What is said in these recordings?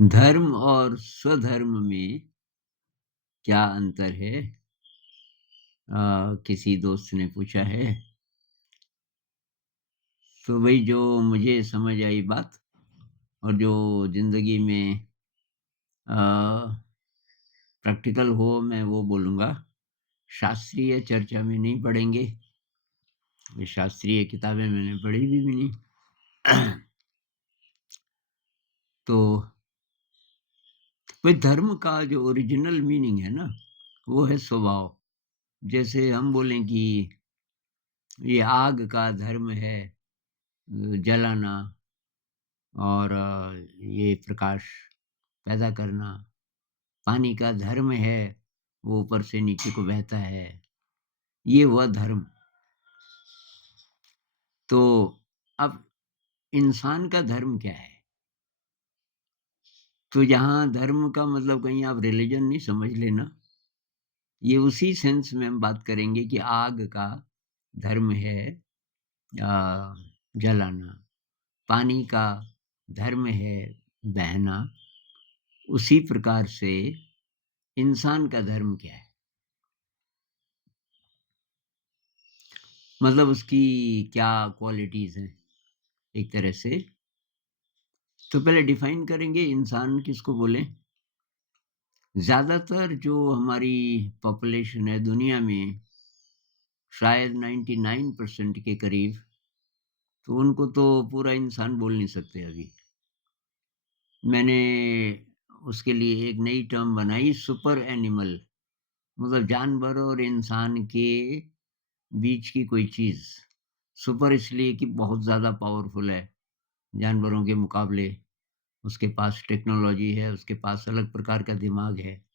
धर्म और स्वधर्म में क्या अंतर है? किसी दोस्त ने पूछा है। तो वही जो मुझे समझ आई बात और जो ज़िंदगी में अ, प्रैक्टिकल हो मैं वो बोलूँगा। शास्त्रीय चर्चा में नहीं पढ़ेंगे, ये शास्त्रीय किताबें मैंने पढ़ी भी नहीं। तो भाई धर्म का जो ओरिजिनल मीनिंग है ना, वो है स्वभाव। जैसे हम बोलें कि ये आग का धर्म है जलाना और ये प्रकाश पैदा करना। पानी का धर्म है, वो ऊपर से नीचे को बहता है। ये हुआ धर्म। तो अब इंसान का धर्म क्या है? तो यहाँ धर्म का मतलब कहीं आप रिलिजन नहीं समझ लेना। ये उसी सेंस में हम बात करेंगे कि आग का धर्म है जलाना, पानी का धर्म है बहना। उसी प्रकार से इंसान का धर्म क्या है? मतलब उसकी क्या क्वालिटीज़ हैं एक तरह से। तो पहले डिफाइन करेंगे इंसान किसको बोलें? ज़्यादातर जो हमारी पॉपुलेशन है दुनिया में, शायद 99% के करीब, तो उनको तो पूरा इंसान बोल नहीं सकते अभी। मैंने उसके लिए एक नई टर्म बनाई, सुपर एनिमल। मतलब जानवर और इंसान के बीच की कोई चीज़। सुपर इसलिए कि बहुत ज़्यादा पावरफुल है जानवरों के मुकाबले। उसके पास टेक्नोलॉजी है, उसके पास अलग प्रकार का दिमाग है।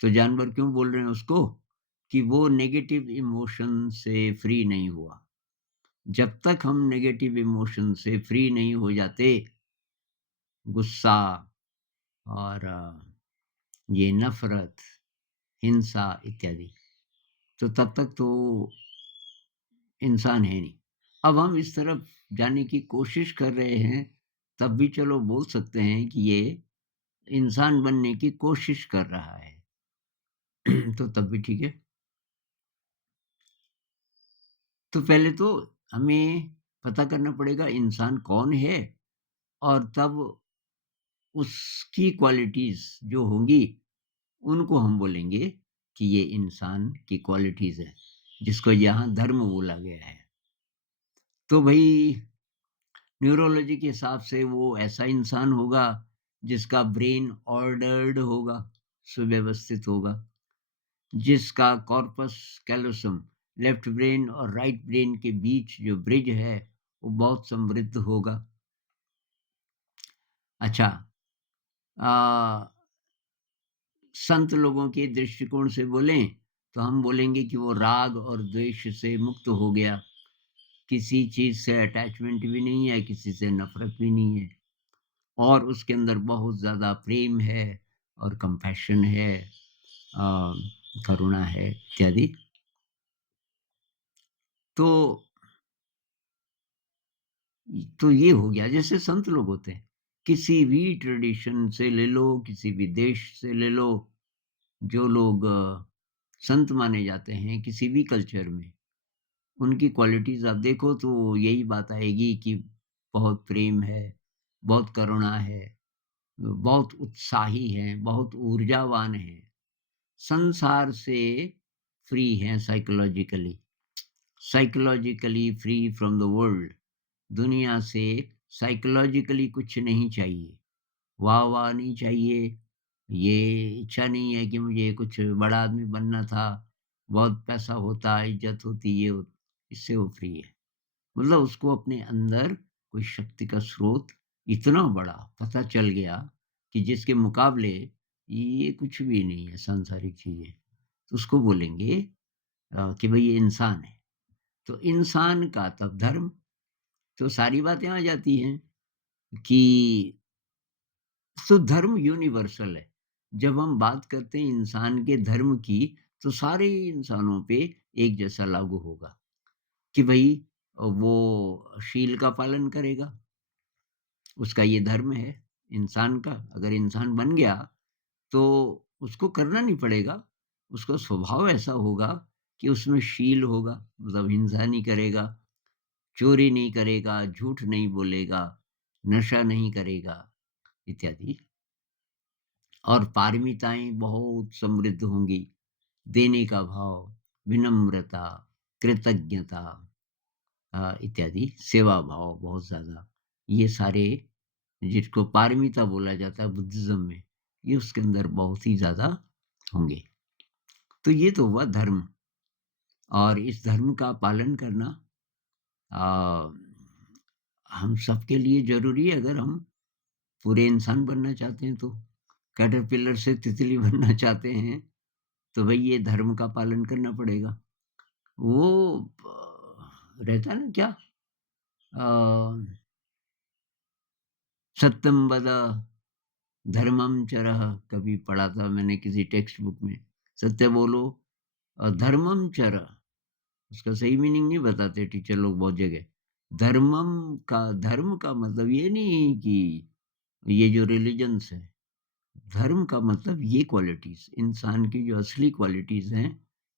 तो जानवर क्यों बोल रहे हैं उसको? कि वो नेगेटिव इमोशन से फ्री नहीं हुआ। जब तक हम नेगेटिव इमोशन से फ्री नहीं हो जाते, गुस्सा और ये नफ़रत, हिंसा इत्यादि, तो तब तक तो इंसान है नहीं। अब हम इस तरफ जाने की कोशिश कर रहे हैं, तब भी चलो बोल सकते हैं कि ये इंसान बनने की कोशिश कर रहा है। तो तब भी ठीक है। तो पहले तो हमें पता करना पड़ेगा इंसान कौन है और तब उसकी क्वालिटीज़ जो होंगी, उनको हम बोलेंगे कि ये इंसान की क्वालिटीज़ है, जिसको यहाँ धर्म बोला गया है। तो भई न्यूरोलॉजी के हिसाब से वो ऐसा इंसान होगा जिसका ब्रेन ऑर्डर्ड होगा, सुव्यवस्थित होगा, जिसका कॉर्पस कैलोसम लेफ्ट ब्रेन और राइट ब्रेन के बीच जो ब्रिज है, वो बहुत समृद्ध होगा। अच्छा, अ, संत लोगों के दृष्टिकोण से बोलें, तो हम बोलेंगे कि वो राग और द्वेष से मुक्त हो गया। किसी चीज़ से अटैचमेंट भी नहीं है, किसी से नफ़रत भी नहीं है और उसके अंदर बहुत ज़्यादा प्रेम है और कंपैशन है, अ, करुणा है इत्यादि। तो ये हो गया जैसे संत लोग होते हैं। किसी भी ट्रेडिशन से ले लो, किसी भी देश से ले लो, जो लोग संत माने जाते हैं किसी भी कल्चर में, उनकी क्वालिटीज़ आप देखो तो यही बात आएगी कि बहुत प्रेम है, बहुत करुणा है, बहुत उत्साही हैं, बहुत ऊर्जावान हैं, संसार से फ्री हैं psychologically, psychologically free from the world. दुनिया से साइकोलॉजिकली कुछ नहीं चाहिए, वाह-वाह नहीं चाहिए, ये इच्छा नहीं है कि मुझे कुछ बड़ा आदमी बनना था, बहुत पैसा होता, इज़्ज़त होती, ये हो इससे वो फ्री है। मतलब उसको अपने अंदर कोई शक्ति का स्रोत इतना बड़ा पता चल गया कि जिसके मुकाबले ये कुछ भी नहीं है सांसारिक चीज़ें। तो उसको बोलेंगे कि भई ये इंसान है। तो इंसान का तब धर्म, तो सारी बातें आ जाती हैं कि तो धर्म यूनिवर्सल है। जब हम बात करते हैं इंसान के धर्म की, तो सारे इंसानों पे एक जैसा लागू होगा कि भई वो शील का पालन करेगा, उसका ये धर्म है। इंसान का। अगर इंसान बन गया तो उसको करना नहीं पड़ेगा, उसका स्वभाव ऐसा होगा कि उसमें शील होगा, मतलब हिंसा नहीं करेगा, चोरी नहीं करेगा, झूठ नहीं बोलेगा, नशा नहीं करेगा, इत्यादि। और पारमिताएँ बहुत समृद्ध होंगी, देने का भाव, विनम्रता, कृतज्ञता इत्यादि, सेवा भाव बहुत ज़्यादा। ये सारे जिसको पारमिता बोला जाता है बुद्धिज़्म में, ये उसके अंदर बहुत ही ज़्यादा होंगे। तो ये तो हुआ धर्म और इस धर्म का पालन करना अ, हम सबके लिए ज़रूरी है अगर हम पूरे इंसान बनना चाहते हैं तो। कैटरपिलर से तितली बनना चाहते हैं, तो भई ये धर्म का पालन करना पड़ेगा। वो रहता है ना क्या अ, सत्यम वद धर्मम चरः कभी पढ़ा था मैंने किसी टेक्स्ट बुक में। सत्य बोलो धर्मम चर उसका सही मीनिंग नहीं बताते टीचर लोग बहुत जगह। धर्म का मतलब ये नहीं कि ये जो रिलिजन्स है, धर्म का मतलब ये क्वालिटीज़ इंसान की जो असली क्वालिटीज़ हैं,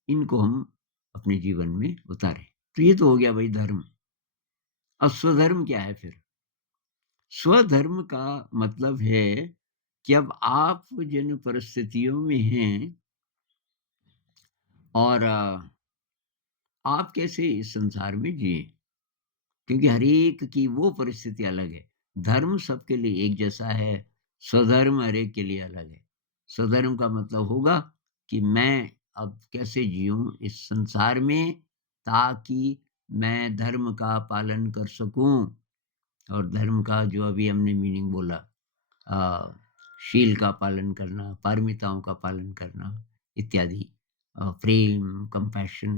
इनको हम अपने जीवन में उतारें। तो ये तो हो गया भई धर्म। अब स्वधर्म क्या है फिर? स्वधर्म का मतलब है कि अब आप जिन परिस्थितियों में हैं और आप कैसे इस संसार में जिएँ। क्योंकि हर एक की वो परिस्थिति अलग है। धर्म सबके लिए एक जैसा है, स्वधर्म हर एक के लिए अलग है। स्वधर्म का मतलब होगा कि मैं अब कैसे जिऊँ इस संसार में ताकि मैं धर्म का पालन कर सकूँ और धर्म का जो अभी हमने मीनिंग बोला अ, शील का पालन करना, पारमिताओं का पालन करना इत्यादि प्रेम, कंपैशन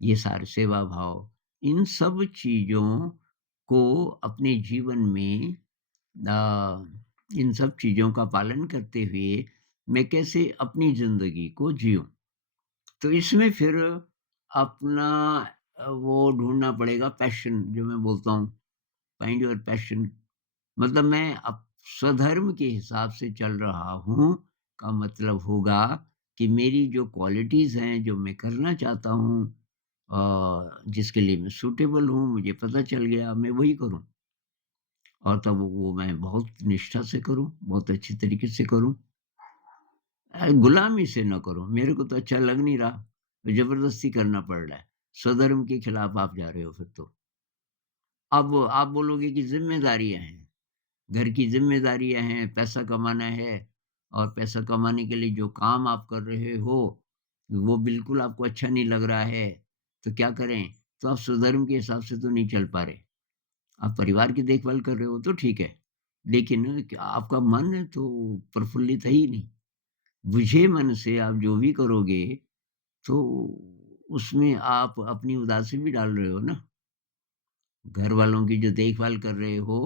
ये सारे सेवा भाव, इन सब चीज़ों को अपने जीवन में इन सब चीज़ों का पालन करते हुए मैं कैसे अपनी ज़िंदगी को जिऊँ। तो इसमें फिर अपना वो ढूँढना पड़ेगा पैशन जो मैं बोलता हूँ, फाइंड योर पैशन मतलब मैं अब स्वधर्म के हिसाब से चल रहा हूँ, का मतलब होगा कि मेरी जो क्वालिटीज़ हैं, जो मैं करना चाहता हूँ जिसके लिए मैं सूटेबल हूँ, मुझे पता चल गया, मैं वही करूँ और तब वो मैं बहुत निष्ठा से करूँ, बहुत अच्छी तरीके से करूँ। गुलामी से ना करूँ, मेरे को तो अच्छा लग नहीं रहा, तो ज़बरदस्ती करना पड़ रहा है। स्वधर्म के खिलाफ आप जा रहे हो फिर तो। अब आप बोलोगे कि ज़िम्मेदारियाँ हैं। घर की ज़िम्मेदारियाँ हैं, पैसा कमाना है और पैसा कमाने के लिए जो काम आप कर रहे हो, वो बिल्कुल आपको अच्छा नहीं लग रहा है, तो क्या करें? तो आप स्वधर्म के हिसाब से तो नहीं चल पा रहे। आप परिवार की देखभाल कर रहे हो तो ठीक है, लेकिन क्या आपका मन तो प्रफुल्लित है ही नहीं। बुझे मन से आप जो भी करोगे, तो उसमें आप अपनी उदासी भी डाल रहे हो ना। घर वालों की जो देखभाल कर रहे हो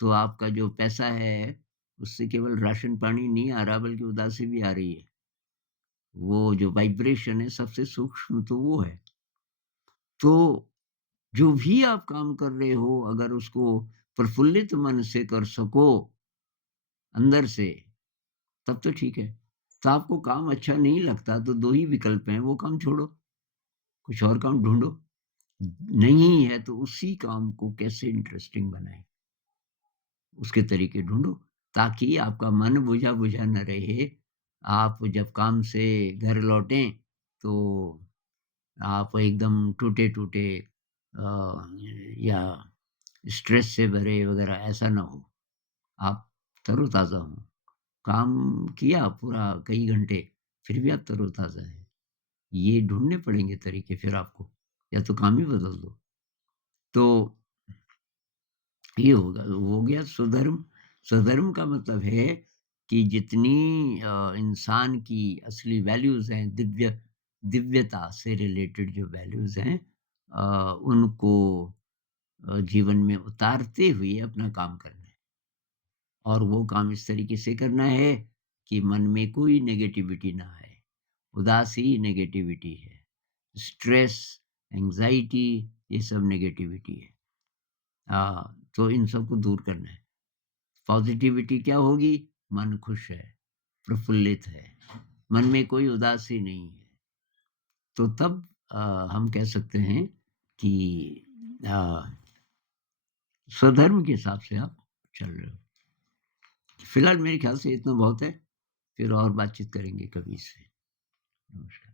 तो आपका जो पैसा है, उससे केवल राशन-पानी नहीं आ रहा बल्कि उदासी भी आ रही है। वो जो वाइब्रेशन है सबसे सूक्ष्म तो वो है। तो जो भी आप काम कर रहे हो अगर उसको प्रफुल्लित मन से कर सको अंदर से, तब तो ठीक है। तो आपको काम अच्छा नहीं लगता तो 2 ही विकल्प हैं, वो काम छोड़ो, कुछ और काम ढूँढो। नहीं है तो उसी काम को कैसे इंटरेस्टिंग बनाएँ, उसके तरीके ढूँढो, ताकि आपका मन बुझा-बुझा न रहे। आप जब काम से घर लौटें, तो आप एकदम टूटे-टूटे या स्ट्रेस से भरे वगैरह ऐसा ना हो। आप तरोताज़ा हों। काम किया पूरा कई घंटे, फिर भी आप तरोताज़ा हैं। ये ढूँढने पड़ेंगे तरीके फिर आपको, या तो काम ही बदल दो। तो ये हो गया स्वधर्म। स्वधर्म का मतलब है कि जितनी इंसान की असली वैल्यूज़ हैं, दिव्यता से रिलेटेड जो वैल्यूज़ हैं उनको जीवन में उतारते हुए अपना काम करना है। और वो काम इस तरीके से करना है कि मन में कोई नेगेटिविटी ना आए। उदासी नेगेटिविटी है, स्ट्रेस, एंग्ज़ायटी ये सब नेगेटिविटी है। तो इन सबको दूर करना है। पॉज़िटिविटी क्या होगी? मन खुश है, प्रफुल्लित है, मन में कोई उदासी नहीं है। तो तब हम कह सकते हैं कि अ, स्वधर्म के हिसाब से आप चल रहे हो। फिलहाल मेरे ख्याल से इतना बहुत है, फिर और बातचीत करेंगे कभी इससे। नमस्कार।